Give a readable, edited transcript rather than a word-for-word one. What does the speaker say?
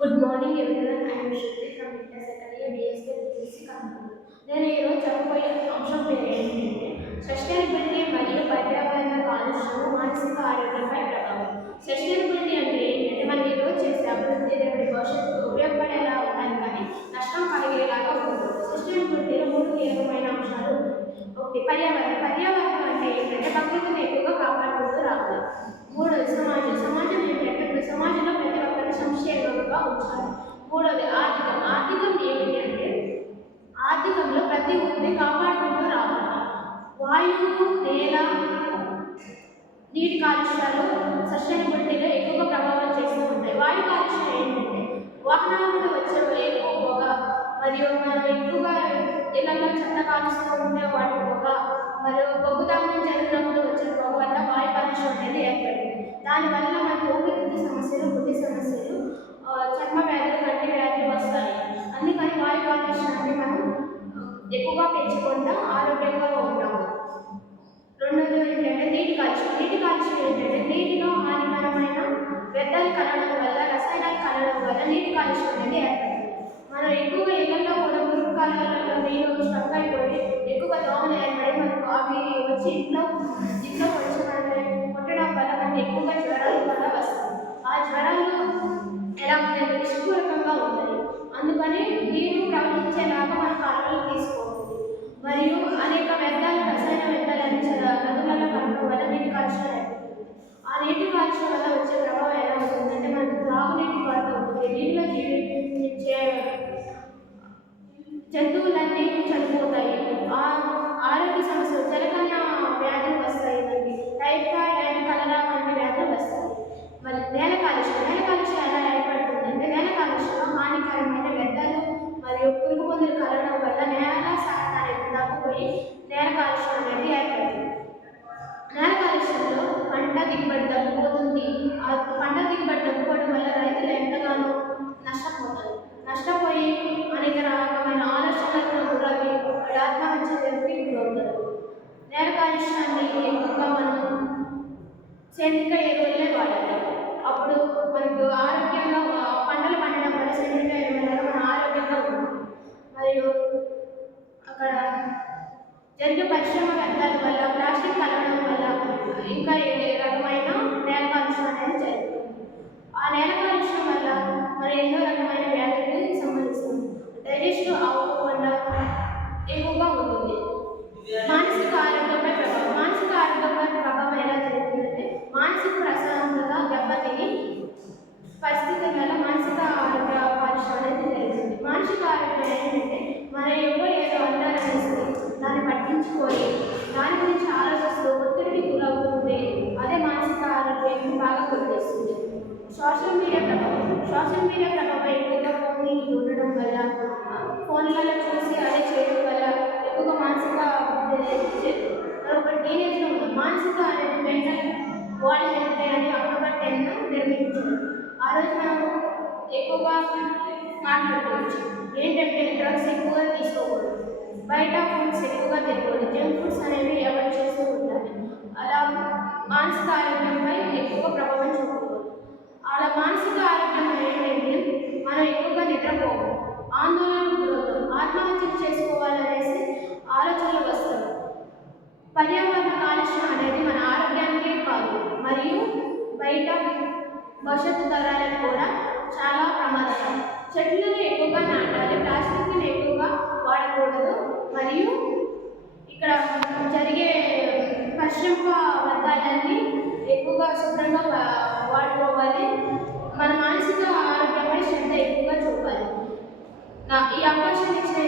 Good morning everyone. I am Shruti from India Second Year BSc BSc Computer. నేను ఈరోజు చెప్పబోయే అంశం పేరు ఏంటంటే సస్టైనబిలిటీ మరియు పర్యావరణ కాలుష్యం మానసిక ఆరోగ్యంపై ప్రభావం. సస్టైనబిలిటీ అంటే ఏంటంటే మనం ఈరోజు చేసే అభివృద్ధి రేపటి భవిష్యత్తుకు ఉపయోగపడేలా ఉండాలి కానీ నష్టం కలిగేలాగా ఉండదు. సస్టైనబిలిటీలో మూడు కీలకమైన అంశాలు ఉన్నాయి. ఒకటి పర్యావరణం అంటే ఏంటంటే ప్రకృతిని ఎక్కువగా కాపాడుకుంటూ రావాలి. మూడోది సమాజం ఏంటంటే సమాజంలో ప్రతి ఒక్కరిని సంక్షేమంగా ఉంచాలి. మూడోది ఆర్థికం ఏమిటి అంటే ఆర్థికంలో ప్రతి ఒక్కరిని కాపాడుకుంటూ రావాలి. వాయువు నేల నీటి కాలుష్యాలు సస్టైనబిలిటీలో ఎక్కువగా ప్రభావం చేస్తూ ఉంటాయి. వాయు కాలుష్యం ఏంటంటే వాహనాల నుండి వచ్చే ఎక్కువ పొగ మరియు మనం ఎక్కువగా ఇళ్లలో చెత్త కాలుస్తూ ఉంటే వాటి పొగ మరియు బొగ్గు దహనం జరిగినప్పుడు వచ్చే పొగ వల్ల వాయు కాలుష్యం అనేది ఏర్పడింది. దానివల్ల మనకు ఊపిరితిత్తు సమస్యలు, బుద్ధి సమస్యలు, చర్మ వ్యాధులు, కంటి వ్యాధులు వస్తాయి. అందుకని వాయు కాలుష్యాన్ని మనం ఎక్కువగా పెంచకుండా ఆరోగ్యంగా ఉంటాము. రెండోది ఏంటంటే నీటి కాలుష్యం ఏంటంటే నీటిలో హానికరమైన వ్యర్థాలు కలవడం వల్ల, రసాయనాలు కలవడం వల్ల నీటి కాలుష్యం అనేది ఏర్పడుతుంది. మనం ఎక్కువగా ఇళ్లలో కూడా మురుగు కాలువలలో నీళ్ళు స్టక్ అయిపోయి ఎక్కువగా దోమలు ఏర్పడి మనకు అవి వచ్చి ఇంట్లో వచ్చి మనం కొట్టడం వల్ల మనకి ఎక్కువగా జ్వరాలు కూడా వస్తాయి. ఆ జ్వరాలు ఎలా ఉంటాయి? విషపూరకంగా ఉంటాయి. అందుకని నీరు ప్రవహించేలాగా మన కాలువలు తీసుకోవాలి. మరియు అనేక వ్యర్థాలు, రసాయన వ్యర్థాలు నదులలో కలవడం వల్ల నీటి కాలుష్యం ఏర్పడుతుంది. ఆ నీటి కాలుష్యం వల్ల వచ్చే ప్రభావం ఎలా ఉంటుందంటే మనకు త్రాగునీటి కొరత ఉంటుంది. నీటిలో జీవించే జంతువులన్నీ చనిపోతాయి. ఆరోగ్య సమస్యలు, జలకన్య వ్యాధులు వస్తాయి. మనకి టైఫాయిడ్, కలరా వంటి వ్యాధులు వస్తాయి. మరి నేల కాలుష్యం ఎలా ఏర్పడుతుందంటే నేల కాలుష్యంలో హానికరమైన వ్యర్థాలు మరియు పురుగు మందులు కలవడం వల్ల నేల సారం అనేది తగ్గిపోయి నేల కాలుష్యం అనేది ఏర్పడుతుంది. నేల కాలుష్యంలో పంట దిగుబడి తగ్గిపోతుంది. ఆ పంట దిగుబడి తగ్గిపోవడం వల్ల రైతులు ఎంతగానో నష్టపోయి అనేక రకమైన ఆలోచనలకు గురవి ఆత్మహత్యలకు గురవుతారు. నేల కాలుష్యాన్ని ఎక్కువగా మనం సేంద్రియ ఎరువులనే వాడాలి. అప్పుడు మనకు ఆరోగ్యంగా పంటలు పండడం వల్ల సేంద్రియ ఎరువుల వల్ల మనం ఆరోగ్యంగా ఉంటాం. మరియు అక్కడ జరిగే పరిశ్రమ వ్యర్థాల వల్ల, ప్లాస్టిక్ కలవడం వల్ల ఇంకా ఏ రకమైన నేల కాలుష్యం అనేది జరుగుతుంది. ఆ నేల కాలుష్యం వల్ల మరి ఎన్నో రకమైన వ్యాధులకి సంబంధిస్తుంది. డైజెస్టివ్ అవ్వకుండా ఎక్కువగా ఉంటుంది. మానసిక ఆరోగ్యంపై ప్రభావం ఎలా జరుగుతుందంటే మానసిక ప్రశాంతత దెబ్బతిని పరిస్థితుల వల్ల మానసిక ఆరోగ్య కాలుష్యం అనేది జరుగుతుంది. మానసిక ఆరోగ్యం ఏంటంటే మన ఏదో అంటారనేసి దాన్ని పట్టించుకొని దాని గురించి ఆలోచిస్తూ ఒత్తిడికి గురవుతుంటే అదే మానసిక ఆరోగ్యాన్ని బాగా గుర్తిస్తుంది. సోషల్ మీడియా ప్రభావం ఎక్కువగా ఫోన్ని చూడడం వల్ల, ఫోన్లలో చూసి అదే చేయడం వల్ల ఎక్కువగా మానసిక ఒక టీనేజ్లో ఉన్న మానసిక అనేది మెంటల్ వరల్డ్ హెల్త్ డే అని అక్టోబర్ 10న నిర్వహించారు. ఆ రోజు మనం ఎక్కువగా మాట్లాడుకోవచ్చు. ఏంటంటే డ్రగ్స్ ఎక్కువగా తీసుకోకూడదు, బయట ఫుడ్స్ ఎక్కువగా తినకూడదు, జంక్ ఫుడ్స్ అనేవి అవాయిడ్ చేస్తూ ఉండాలి. అలా మానసిక ఆరోగ్యంపై ఎక్కువగా ప్రభావం చూపకూడదు. అలా మానసిక ఆరోగ్యం ఏంటంటే మనం ఎక్కువగా నిద్రపోము, ఆందోళనకు గురవుతాం, ఆత్మహత్యలు చేసుకోవాలనేసి ఆలోచనలు వస్తాయి. పర్యావరణ కాలుష్యం అనేది మన ఆరోగ్యానికే కాదు మరియు బయట భవిష్యత్తు తరాలకు కూడా చాలా ప్రమాదకరం. చెట్లను ఎక్కువగా నాటాలి, ప్లాస్టిక్ని ఎక్కువగా వాడకూడదు. మరియు ఇక్కడ జరిగే పరిశ్రమ వ్యర్థాలన్నీ ఎక్కువగా శుభ్రంగా వాడుకోవాలి. మన మానసిక ఆరోగ్యంపై శ్రద్ధ ఎక్కువగా చూపాలి. ఈ అవకాశం ఇచ్చిన